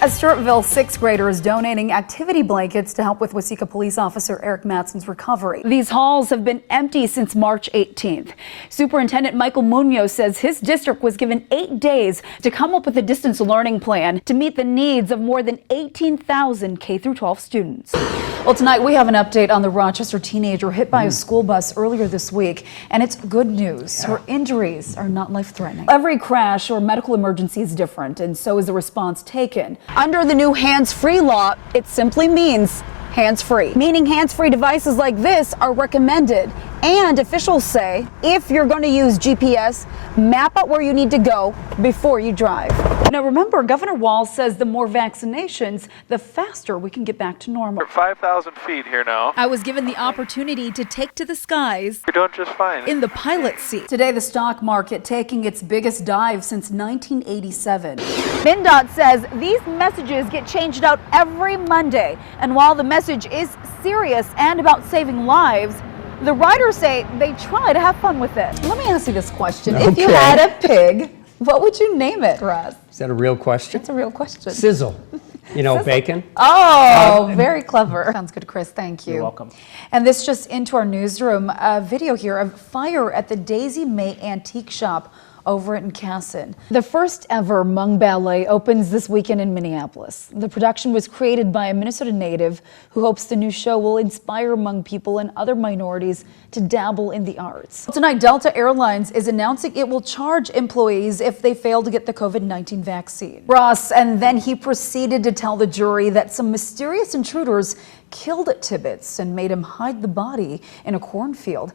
At Stewartville, sixth graders donating activity blankets to help with Waseca police officer Eric Matson's recovery. These halls have been empty since March 18th. Superintendent Michael Munoz says his district was given 8 days to come up with a distance learning plan to meet the needs of more than 18,000 K-12 students. Well, tonight we have an update on the Rochester teenager hit by a school bus earlier this week, and it's good news. Her injuries are not life-threatening. Every crash or medical emergency is different, and so is the response taken. Under the new hands-free law, it simply means hands-free, meaning hands-free devices like this are recommended. And officials say if you're going to use GPS, map out where you need to go before you drive. Now remember, Governor Walz says the more vaccinations, the faster we can get back to normal. We're 5,000 feet here now. I was given the opportunity to take to the skies. You're doing just fine. In the pilot seat. Today, the stock market taking its biggest dive since 1987. MnDOT says these messages get changed out every Monday. And while the message is serious and about saving lives, the riders say they try to have fun with it. Let me ask you this question. Okay. If you had a pig, what would you name it, Russ? Is that a real question? It's a real question. Sizzle. You know, bacon. Oh, very clever. Sounds good, Chris. Thank you. You're welcome. And this just into our newsroom. A video here of fire at the Daisy May Antique Shop over in Casson. The first ever Hmong Ballet opens this weekend in Minneapolis. The production was created by a Minnesota native who hopes the new show will inspire Hmong people and other minorities to dabble in the arts. Tonight, Delta Airlines is announcing it will charge employees if they fail to get the COVID-19 vaccine. Ross, and then he proceeded to tell the jury that some mysterious intruders killed Tibbetts and made him hide the body in a cornfield.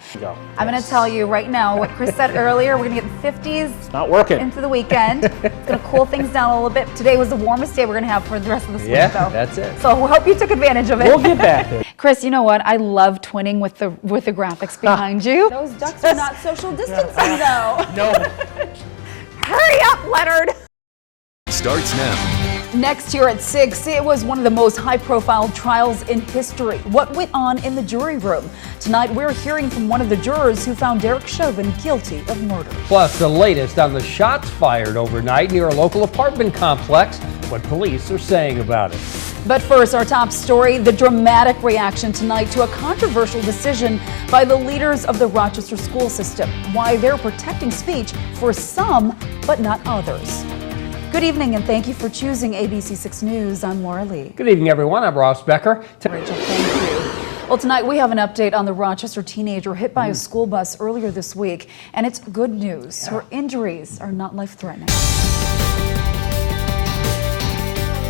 I'm going to tell you right now what Chris said earlier. We're going to get the 50s Not working. into the weekend. It's going to cool things down a little bit. Today was the warmest day we're going to have for the rest of this week, though. That's it. So we hope you took advantage of it. We'll get back there. Chris, you know what? I love twinning with the graphics behind you. Those ducks are not social distancing, though. No. Hurry up, Leonard. Starts now. Next here at 6, it was one of the most high-profile trials in history. What went on in the jury room? Tonight, we're hearing from one of the jurors who found Derek Chauvin guilty of murder. Plus, the latest on the shots fired overnight near a local apartment complex, what police are saying about it. But first, our top story, the dramatic reaction tonight to a controversial decision by the leaders of the Rochester school system. Why they're protecting speech for some, but not others. Good evening, and thank you for choosing ABC 6 News. I'm Laura Lee. Good evening, everyone. I'm Ross Becker. Rachel, thank you. Well, tonight we have an update on the Rochester teenager hit by a school bus earlier this week, and it's good news. Her injuries are not life-threatening.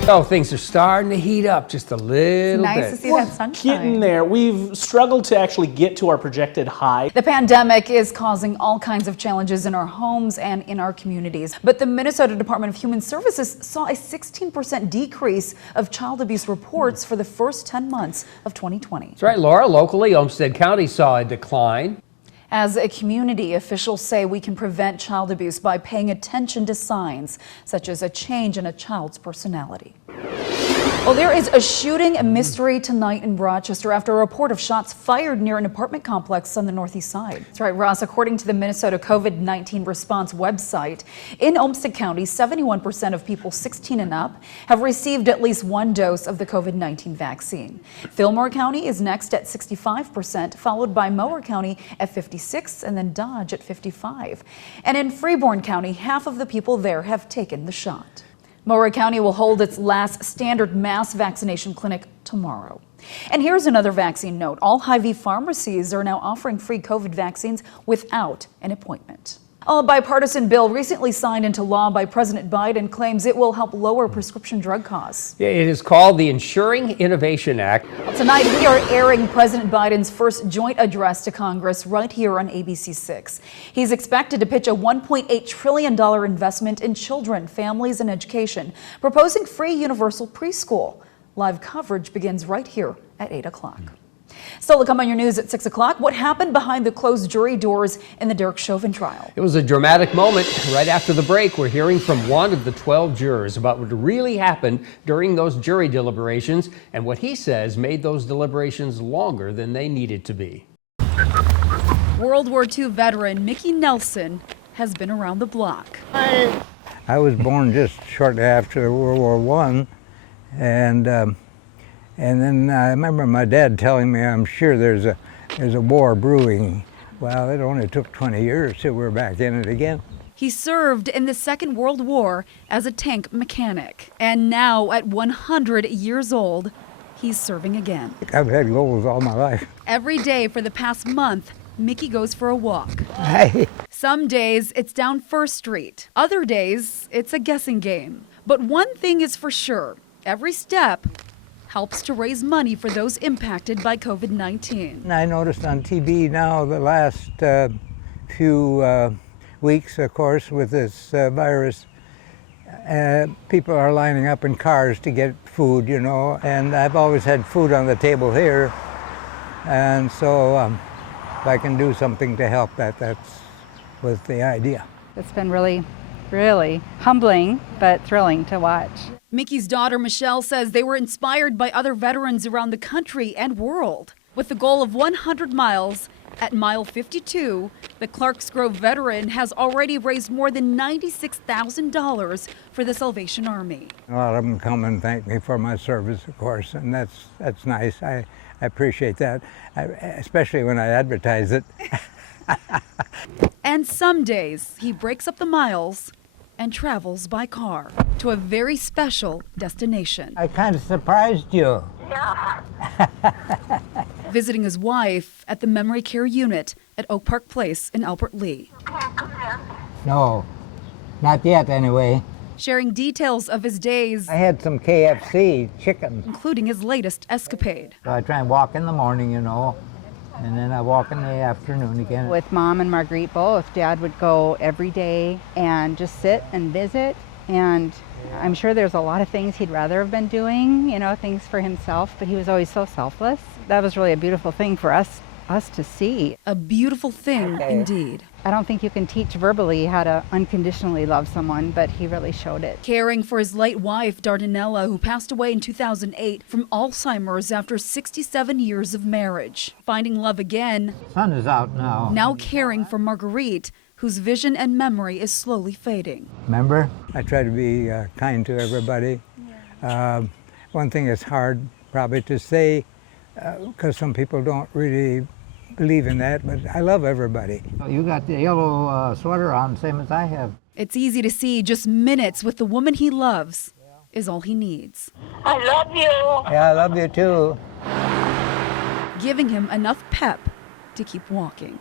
Oh, things are starting to heat up just a little Nice bit. to see that sunshine. Getting there. We've struggled to actually get to our projected high. The pandemic is causing all kinds of challenges in our homes and in our communities. But the Minnesota Department of Human Services saw a 16% decrease of child abuse reports for the first 10 months of 2020. That's right, Laura. Locally, Olmsted County saw a decline. As a community, officials say we can prevent child abuse by paying attention to signs such as a change in a child's personality. Well, there is a shooting mystery tonight in Rochester after a report of shots fired near an apartment complex on the northeast side. That's right, Ross. According to the Minnesota COVID-19 response website, in Olmsted County, 71% of people 16 and up have received at least one dose of the COVID-19 vaccine. Fillmore County is next at 65%, followed by Mower County at 56%, and then Dodge at 55%. And in Freeborn County, half of the people there have taken the shot. Mower County will hold its last standard mass vaccination clinic tomorrow. And here's another vaccine note. All Hy-Vee pharmacies are now offering free COVID vaccines without an appointment. A bipartisan bill recently signed into law by President Biden claims it will help lower prescription drug costs. It is called the Ensuring Innovation Act. Tonight, we are airing President Biden's first joint address to Congress right here on ABC 6. He's expected to pitch a $1.8 trillion investment in children, families, and education, proposing free universal preschool. Live coverage begins right here at 8 o'clock. Still to come on your news at 6 o'clock, what happened behind the closed jury doors in the Derek Chauvin trial? It was a dramatic moment. Right after the break, we're hearing from one of the 12 jurors about what really happened during those jury deliberations and what he says made those deliberations longer than they needed to be. World War II veteran Mickey Nelson has been around the block. I was born just shortly after World War I, And then I remember my dad telling me, I'm sure there's a war brewing. Well, it only took 20 years till we're back in it again. He served in the Second World War as a tank mechanic. And now, at 100 years old, he's serving again. I've had goals all my life. Every day for the past month, Mickey goes for a walk. Hey. Some days it's down First Street. Other days it's a guessing game. But one thing is for sure, every step helps to raise money for those impacted by COVID-19. I noticed on TV now the last few weeks, of course, with this virus, people are lining up in cars to get food, you know, and I've always had food on the table here. And so if I can do something to help that's was the idea. It's been really humbling, but thrilling to watch. Mickey's daughter, Michelle, says they were inspired by other veterans around the country and world. With the goal of 100 miles, at mile 52, the Clarks Grove veteran has already raised more than $96,000 for the Salvation Army. A lot of them come and thank me for my service, of course, and that's nice. I appreciate that, especially when I advertise it. And some days he breaks up the miles and travels by car to a very special destination. I kind of surprised you. Visiting his wife at the memory care unit at Oak Park Place in Albert Lea. No, not yet anyway. Sharing details of his days, I had some KFC chicken. including his latest escapade. So I try and walk in the morning, you know, and then I walk in the afternoon again. With Mom and Marguerite both, Dad would go every day and just sit and visit. And I'm sure there's a lot of things he'd rather have been doing, you know, things for himself, but he was always so selfless. That was really a beautiful thing for us to see. A beautiful thing indeed. I don't think you can teach verbally how to unconditionally love someone, but he really showed it. Caring for his late wife, Dardanella, who passed away in 2008 from Alzheimer's after 67 years of marriage. Finding love again, Sun is out now. now caring for Marguerite, whose vision and memory is slowly fading. Remember? I try to be kind to everybody. One thing is hard probably to say, because some people don't really believe in that, but I love everybody. You got the yellow sweater on, same as I have. It's easy to see just minutes with the woman he loves is all he needs. I love you. Yeah, I love you too. Giving him enough pep to keep walking.